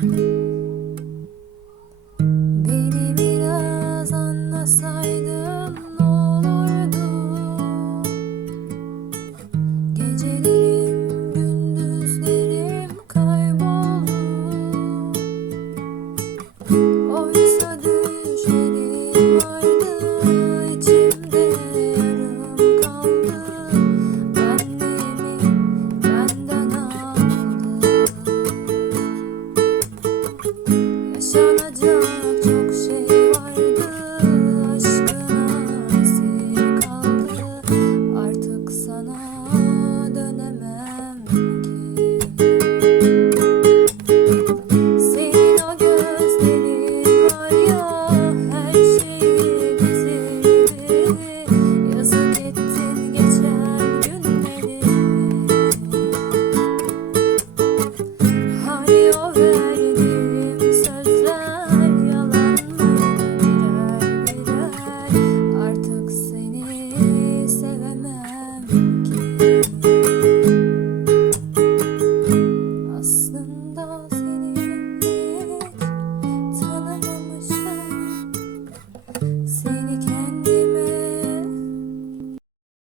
Bye. Oh.